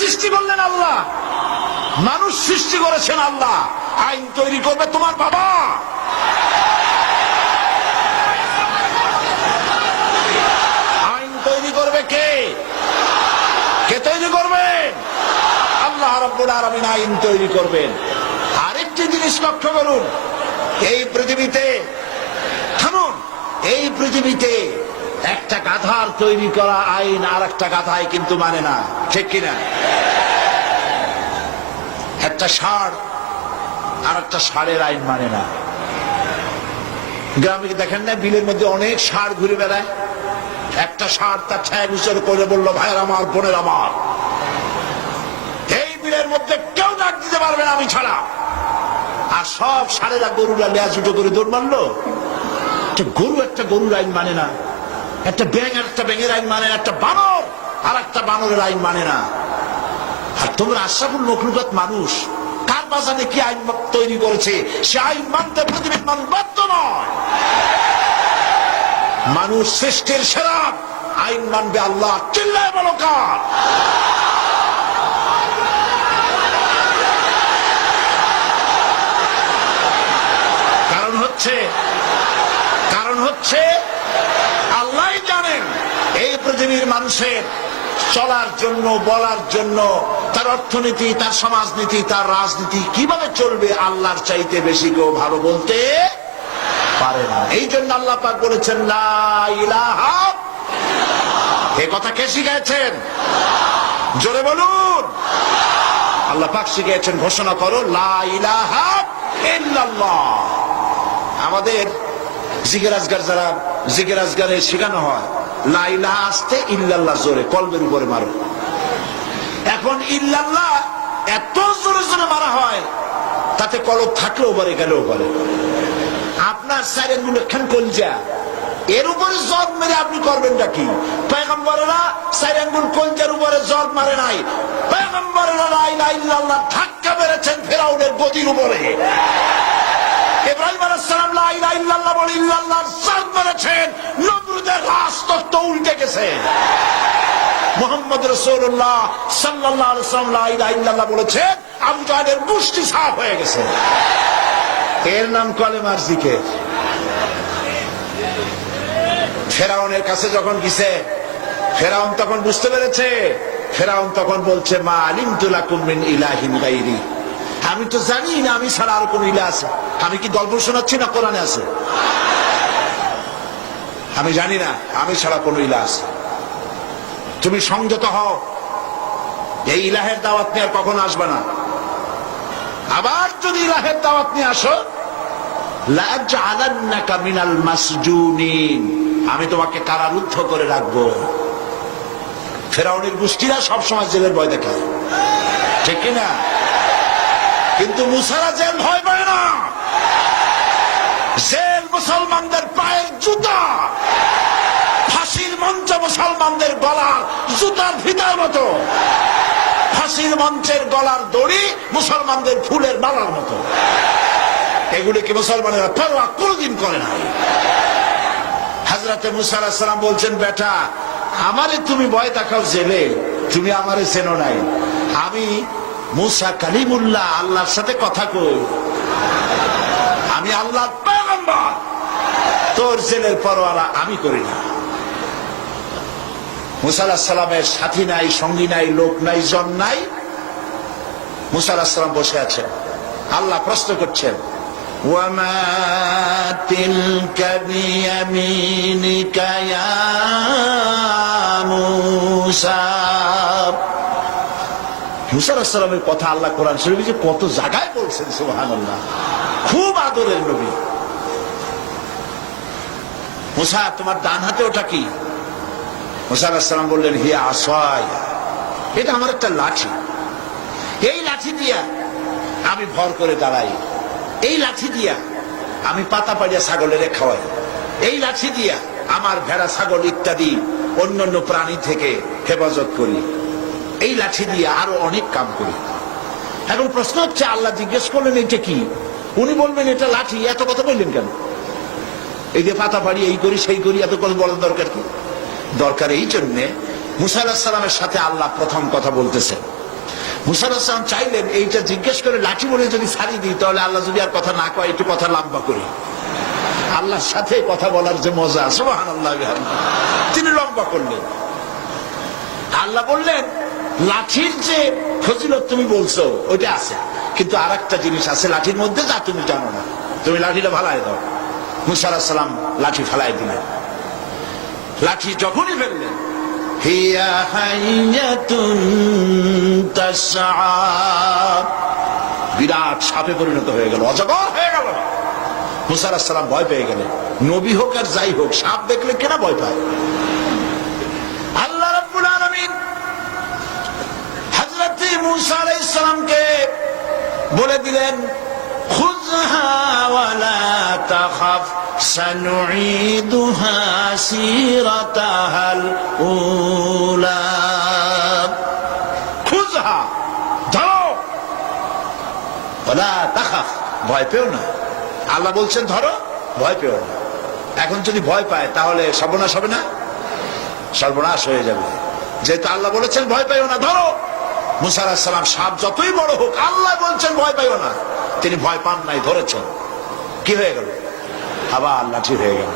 সৃষ্টি করলেন আল্লাহ, মানুষ সৃষ্টি করেছেন আল্লাহ। আইন তৈরি করবে তোমার বাবা। আইন তৈরি করবে কে? কে তৈরি করবেন? আল্লাহ রাব্বুল আলামিন আইন তৈরি করবেন। আরেকটি জিনিস লক্ষ্য করুন, এই পৃথিবীতে থামুন, এই পৃথিবীতে একটা গাধার তৈরি করা আইন আর একটা গাধায় কিন্তু মানে না, ঠিক কিনা? একটা ষাঁড় আর একটা ষাঁড়ের আইন মানে না। গ্রামে দেখেন না, বিলের মধ্যে অনেক ষাঁড় ঘুরে বেড়ায়। একটা ষাঁড় তার ছায়া বিচার করে বলল, ভাইয়ের আমার, বোনের আমার, এই বিলের মধ্যে কেউ ডাক দিতে পারবে না আমি ছাড়া। আর সব ষাঁড়েরা গরুরা লেজ উঠো করে দৌড় মারলো। গরু একটা গরুর আইন মানে না, একটা ব্যাঙ আর একটা ব্যাঙের আইন মানে না, একটা বানর আর একটা বানরের আইন মানে না। আর তোমরা আশরাফুল মখলুকাত মানুষ, কার বাজানে কি আইন তৈরি করেছে সে আইন মানতে পৃথিবীর মানুষ বাধ্য নয়। মানুষ সৃষ্টির সেরা, আইন মানবে আল্লাহ। চিল্লায় বলো কার? কারণ হচ্ছে আল্লাহই জানেন এই পৃথিবীর মানুষের চলার জন্য, বলার জন্য, তার অর্থনীতি, তার সমাজনীতি, তার রাজনীতি কিভাবে চলবে আল্লাহর চাইতে বেশি কেউ ভালো বলতে পারে না। এই জন্য আল্লাহ পাক বলেছেন লা ইলাহা। এই কথা কে শিখাচ্ছেন? জোরে বলুন। আল্লাহ পাক শিখিয়েছেন, ঘোষণা করো লা ইলাহা ইল্লাল্লাহ। আমাদের জিকির আজগার, যারা জিকির আজগারে শেখানো হয়, লা ইলাহা আসতে ইল্লাল্লাহ জোরে কলবের উপরে মারো। এখন ইল্লাল্লাহ এত জোরে জোরে মারা হয়, তাতে কলব থাকলেও পারে, গেলেও পারে। আপনার সাইরেনগুলো খান কলজা, এর উপরে জগ মেরে আপনি করবেনটা কি? পয়গম্বরেরা সাইরেনগুল কলজার উপরে জগ মারে নাই। পয়গম্বরেরা লা ইলাহা ইল্লাল্লাহ ধাক্কা মেরেছেন ফেরাউনের গদির উপরে। ইব্রাহিম আলাইহিস সালাম লা ইলাহা ইল্লাল্লাহ বলে ইল্লাল্লাহ জগ মেরেছেন, নমরুদের রাজতত্ত্ব উল্টে গেছে। মুহাম্মদ রাসূলুল্লাহ সাল্লাল্লাহু আলাইহি ওয়াসাল্লাম লা ইলাহা ইল্লাল্লাহ বলেছেন, আবু জাহেলের মুষ্টি সাফ হয়ে গেছে। এর নাম কলেমার জিকির। ফেরাউনের কাছে যখন গেছে, ফেরাউন তখন বুঝতে পেরেছে। ফেরাউন তখন বলছে, মা আলিমতু লাকুম মিন ইলাহিন গায়রি, আমি তো জানি না আমি ছাড়া আর কোন ইলাহ আছে। আমি কি গল্প শোনাচ্ছি না কোরআনে আছে? আমি জানি না আমি ছাড়া কোন ইলাহ আছে। তুমি সংযত হও, এই ইলাহের দাওয়াত নিয়ে আর কখনো আসবে না। আবার যদি ইলাহের দাওয়াত নিয়ে আসো, লাআজআলান্নাকা মিনাল মাসজুনিন, আমি তোমাকে কারারুদ্ধ করে রাখবো। ফেরাউনের গোষ্ঠীরা সবসময় জেলের ভয় দেখায়, ঠিক কিনা? কিন্তু মুসারা জেল ভয় পায় না। জেল মুসলমানদের পায়ের জুতা, ফাঁসির মঞ্চ মুসলমানদের গলার জুতার ফিতার মতো, ফাঁসির মঞ্চের গলার দড়ি মুসলমানদের ফুলের মালার মতো। এগুলি কি মুসলমানেরা পরোয়া কোনদিন করে না। হযরতে মুসা আলাইহিস সালাম বলছেন, বেটা আমারে তুমি ভয় দেখাও জেলে, তুমি আমারে চেনো নাই। আমি মুসা কালিমুল্লাহ, আল্লাহর সাথে কথা কই, আমি আল্লাহর পয়গম্বর। তোর জেলের পরোয়া আমি করি না। মুসা আলাইহিস সালামের সাথী নাই, সঙ্গী নাই, লোক নাই, জন নাই। মুসা আলাইহিস সালাম বসে আছেন। আল্লাহ প্রশ্ন করছেন, ওয়ামা তিলকা বিয়ামিনিকা ইয়া মুসা। মুসা আলাইহিস সালামের কথা আল্লাহ কোরআন শরীফে কত জায়গায় বলছেন, সুবহানাল্লাহ। খুব আদরের নবী। মুসা, তোমার ডান হাতে ওটা কি? মুসা আলাইহিস সালাম বললেন, হিয়া আসায়া, এটা আমার একটা লাঠি। এই লাঠি দিয়া আমি ভর করে দাঁড়াই, এই লাঠি দিয়া আমি পাতা পাড়িয়া ছাগলের খাওয়াই, এই লাঠি দিয়া আমার ভেড়া, ছাগল ইত্যাদি অন্যান্য প্রাণী থেকে হেফাজত করি, এই লাঠি দিয়ে আরো অনেক কাম করি। এখন প্রশ্ন হচ্ছে, আল্লাহ জিজ্ঞেস করলেন এটা কি? উনি বলবেন এটা লাঠি, এত কথা বললেন কেন? এই যে পাতা পাড়ি, এই করি সেই করি, এত কথা বলার দরকার কি? দরকার এই জন্যে মুসা আলাইহিস সালামের সাথে আল্লাহ প্রথম কথা বলতেছেন। মুসা আলাইহিস সালাম চাইলেন এইটা জিজ্ঞেস করে লাঠি বলে যদি ছাড়িয়ে দিই তাহলে আল্লাহ যদি আর কথা না কয় একটু কথা লম্বা করি। আল্লাহর সাথে কথা বলার যে মজা, সুবহানাল্লাহ, তিনি লম্বা করলেন। আল্লাহ বললেন লাঠির যে ফজিলত তুমি বলছো ওইটা আছে, কিন্তু আর একটা জিনিস আছে লাঠির মধ্যে যা তুমি জানো না, তুমি লাঠিটা ফালাই দাও। মুসা আলাইহিস সালাম লাঠি ফালাই দিলেন। লাঠি যখনই ফেললেন, হিয়া হাইয়াতুন তাসআ, বিরাট সাপে পরিণত হয়ে গেল, অজগর হয়ে গেল। মুসা আলাইহিস সালাম ভয় পেয়ে গেলেন। নবী হোক আর যাই হোক, সাপ দেখলে কেনা ভয় পায়? আল্লাহ রাব্বুল আলামিন হযরত মুসা আলাইহিস সালামকে বলে দিলেন, খুযহা ওয়ালা তাখাফ সানুঈদুহা সিরাতাহাল উলা। খুযহা, ধরো, ওয়ালা তাখাফ, ভয় পেও না। আল্লাহ বলছেন ধরো, ভয় পেও না। এখন যদি ভয় পায় তাহলে সর্বনাশ হবে না? সর্বনাশ হয়ে যাবে। যেহেতু আল্লাহ বলেছেন ভয় পাইও না, ধরো। মুসা আলাইহিস সালাম সাপ যতই বড় হোক, আল্লাহ বলছেন ভয় পাইও না, তিনি ভয় পান নাই, ধরেছেন। কি হয়ে গেল? আবার লাঠি হয়ে গেল।